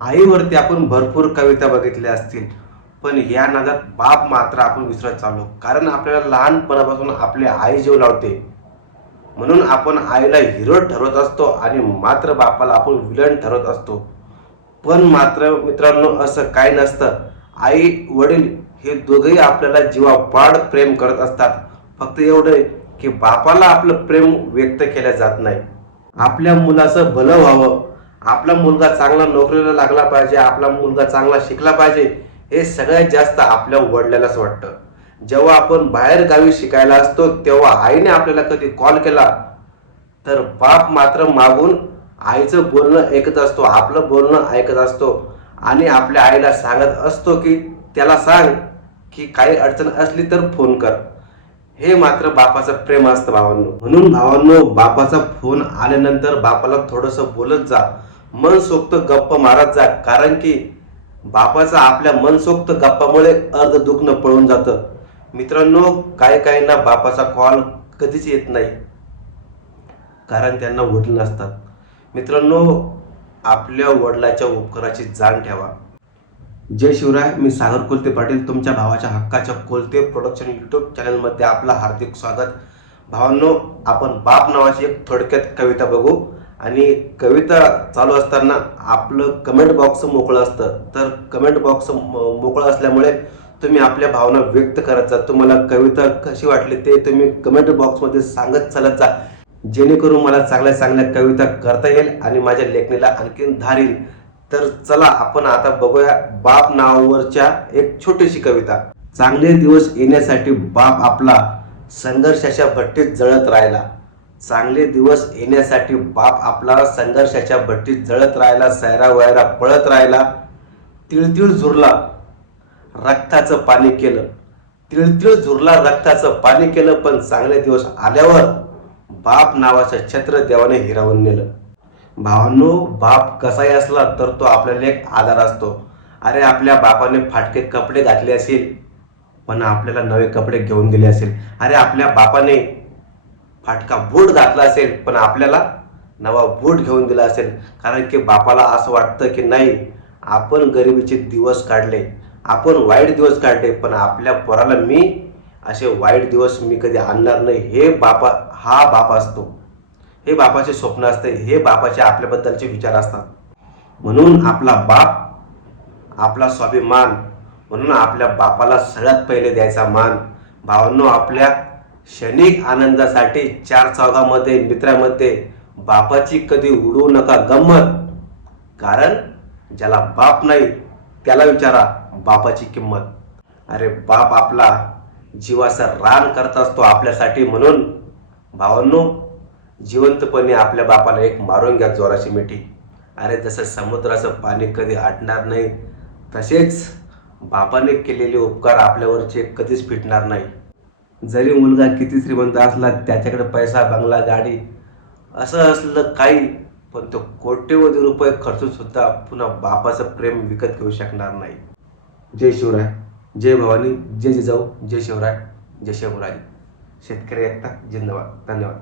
आईवरती आपण भरपूर कविता बघितल्या असतील, पण या नादात बाप मात्र आपण विसरत चाललो. कारण आपल्याला लहानपणापासून आपली आई जीव लावते, म्हणून आपण आईला हिरो ठरवत असतो आणि मात्र बापाला आपण विलन ठरवत असतो. पण मात्र मित्रांनो, असं काही नसतं. आई वडील हे दोघेही आपल्याला जीवापाड प्रेम करत असतात. फक्त एवढं की बापाला आपलं प्रेम व्यक्त केलं जात नाही. आपल्या मुलाचं भलं व्हावं, आपला मुलगा चांगला नोकरीला लागला पाहिजे, आपला मुलगा चांगला शिकला पाहिजे, हे सगळ्यात जास्त आपल्या वडिलांनाच वाटतं. जेव्हा आपण बाहेर गावी शिकायला असतो तेव्हा आईने आपल्याला कधी कॉल केला तर बाप मात्र मागून आईचं बोलणं ऐकत असतो, आपलं बोलणं ऐकत असतो आणि आपल्या आईला सांगत असतो की त्याला सांग की काही अडचण असली तर फोन कर. हे मात्र बापाचं प्रेम असतं भावांनो. म्हणून भावांनो, बापाचा फोन आल्यानंतर बापाला थोडंसं बोलत जा, मनसोक्त गप्प मारत जा. कारण की बापाचा आपल्या मनसोक्त गप्पामुळे अर्ध दुखणं पळून जातं. मित्रांनो, काही काहींना बापाचा कॉल कधीच येत नाही, कारण त्यांना वडील नसतात. मित्रांनो, आपल्या वडिलाच्या उपकाराची जाण ठेवा. जय शिवराय. मी सागर कोलते पाटील, तुमच्या भावाच्या हक्काच्या कोलते प्रोडक्शन यूट्यूब चॅनलमध्ये आपलं हार्दिक स्वागत. भावांनो, आपण बाप नावाची एक थोडक्यात कविता बघू. आणि कविता चालू असताना आपलं कमेंट बॉक्स मोकळं असतं, तर कमेंट बॉक्स मोकळं असल्यामुळे तुम्ही आपल्या भावना व्यक्त करत जा. तुम्हाला कविता कशी वाटली ते तुम्ही कमेंट बॉक्समध्ये सांगत चालत जा, जेणेकरून मला चांगल्या चांगल्या कविता करता येईल आणि माझ्या लेखणीला आणखीन धार येईल. तर चला आपण आता बघूया बाप नावावरच्या एक छोटीशी कविता. चांगले दिवस येण्यासाठी बाप आपला संघर्षाच्या भट्टीत जळत राहिला. चांगले दिवस येण्यासाठी बाप आपला संघर्षाच्या भट्टीत जळत राहिला. सैरा वैरा पळत राहिला. तिळतिळ झुरला, रक्ताचं पाणी केलं. तिळतिळ झुरला, रक्ताचं पाणी केलं. पण चांगले दिवस आल्यावर बाप नावाचं छत्र देवाने हिरावून नेलं. भावांनो, बाप कसाही असला तर तो आपल्याला एक आधार असतो. अरे, आपल्या बापाने फाटके कपडे घातले असेल पण आपल्याला नवे कपडे घेऊन दिले असेल. अरे, आपल्या बापाने फाटका बूट घातला असेल पण आपल्याला नवा बूट घेऊन दिला असेल. कारण की बापाला असं वाटतं की नाही, आपण गरिबीचे दिवस काढले, आपण वाईट दिवस काढले, पण आपल्या पोराला मी असे वाईट दिवस मी कधी आणणार नाही. हा बाप असतो. हे बापाचे स्वप्न असते, हे बापाचे आपल्याबद्दलचे विचार असतात. म्हणून आपला बाप आपला स्वाभिमान, म्हणून आपल्या बापाला सगळ्यात पहिले द्यायचा मान. भावांनो, आपल्या क्षणिक आनंदासाठी चार चौघामध्ये मित्रामध्ये बापाची कधी उडवू नका गंमत. कारण ज्याला बाप नाही त्याला विचारा बापाची किंमत. अरे, बाप आपला जीवाचं रान करत असतो आपल्यासाठी. म्हणून भावांनो, जिवंतपणे आपल्या बापाला एक मारून घ्या जोराची मिठी. अरे, जसं समुद्राचं पाणी कधी आटणार नाही, तसेच बापाने केलेले उपकार आपल्यावरचे कधीच फिटणार नाही. जरी मुलगा किती श्रीमंत असला, त्याच्याकडे पैसा, बंगला, गाडी असं असलं काही, पण तो कोट्यवधी रुपये खर्चून सुद्धा पुन्हा बापाचं प्रेम विकत घेऊ शकणार नाही. जय शिवराय, जय भवानी, जय जिजाऊ, जय शिवराय, जय शिवराय. शेतकरी एकता जिंदाबाद. धन्यवाद.